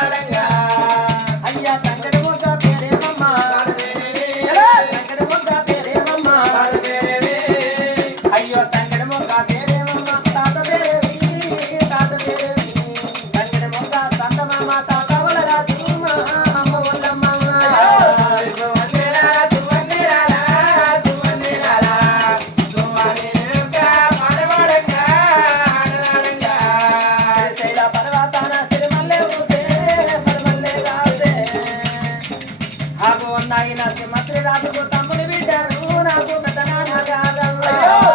naranja. నాకు ఉన్నాయి నా సింహశ్రీ రాజుకు తమ్ముడు బిడ్డను నాకు పెద్ద నాన్న కాదల్లా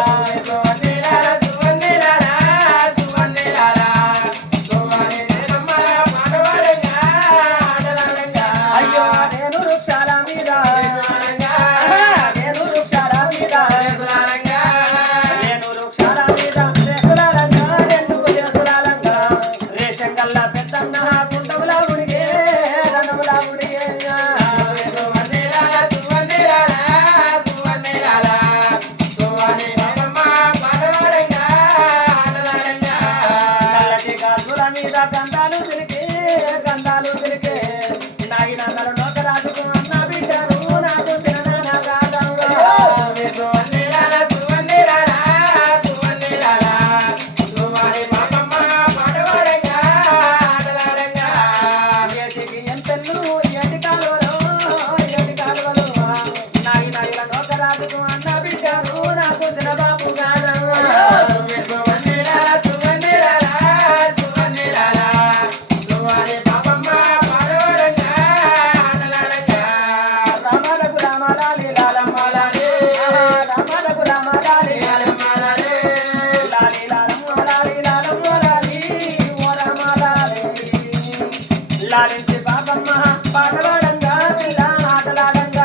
పిల్లాడించి బాబమ్మ పాటవాడంగా పిల్ల ఆటలాడంగా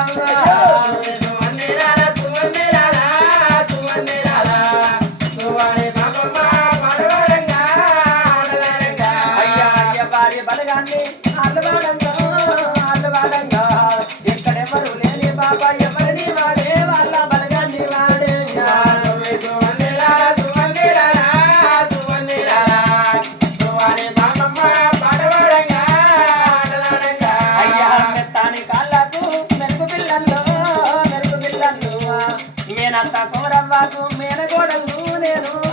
అయ్యా అయ్య భార్య బలగాన్ని అల్లవాడంగా కోడలు నేను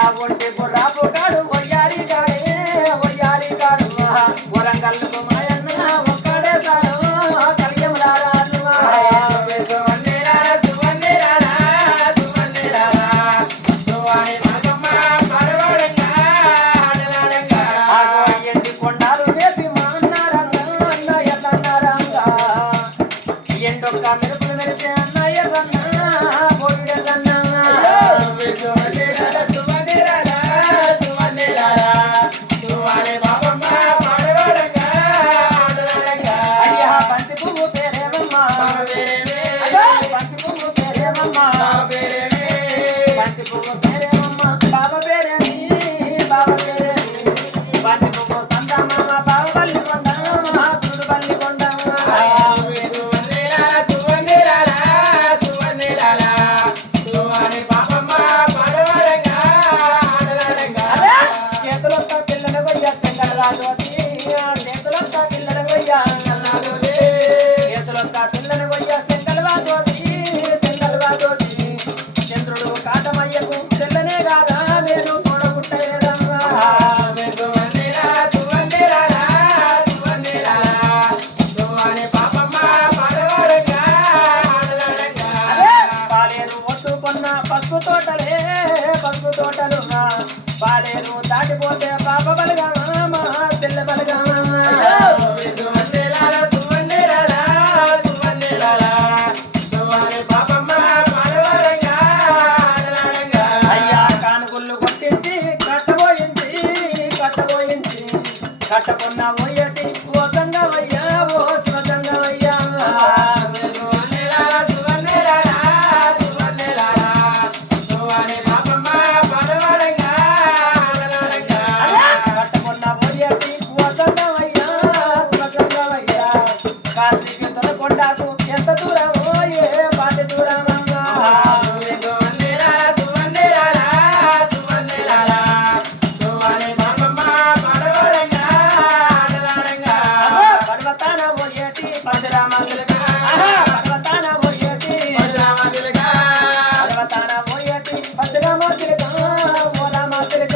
¡Gracias!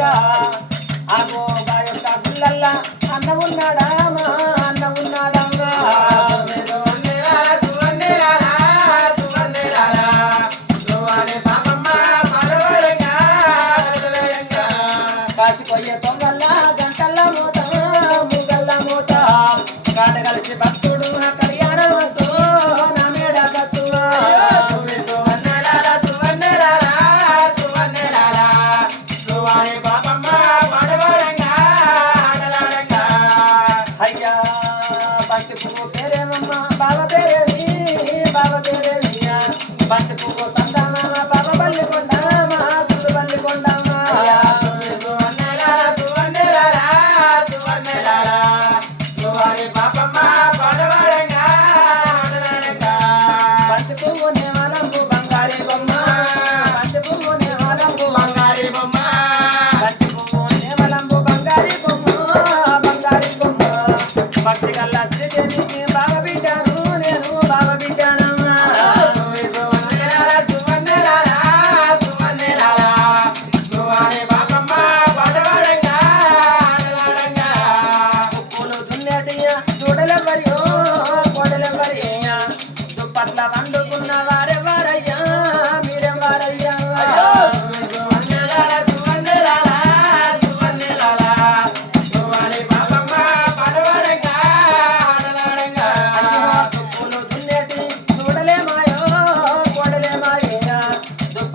గుల్లల్లా అగో గా యొక్క గుల్లల్లా అన్న ఉన్నాడా మా అన్న ఉన్నాడంగా గంటల్లా మూత ముగల్లా మూత కాడ కలిసి Hi guys.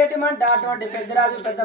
పెద్దరేటి మంట అటువంటి పెద్దరాజు పెద్ద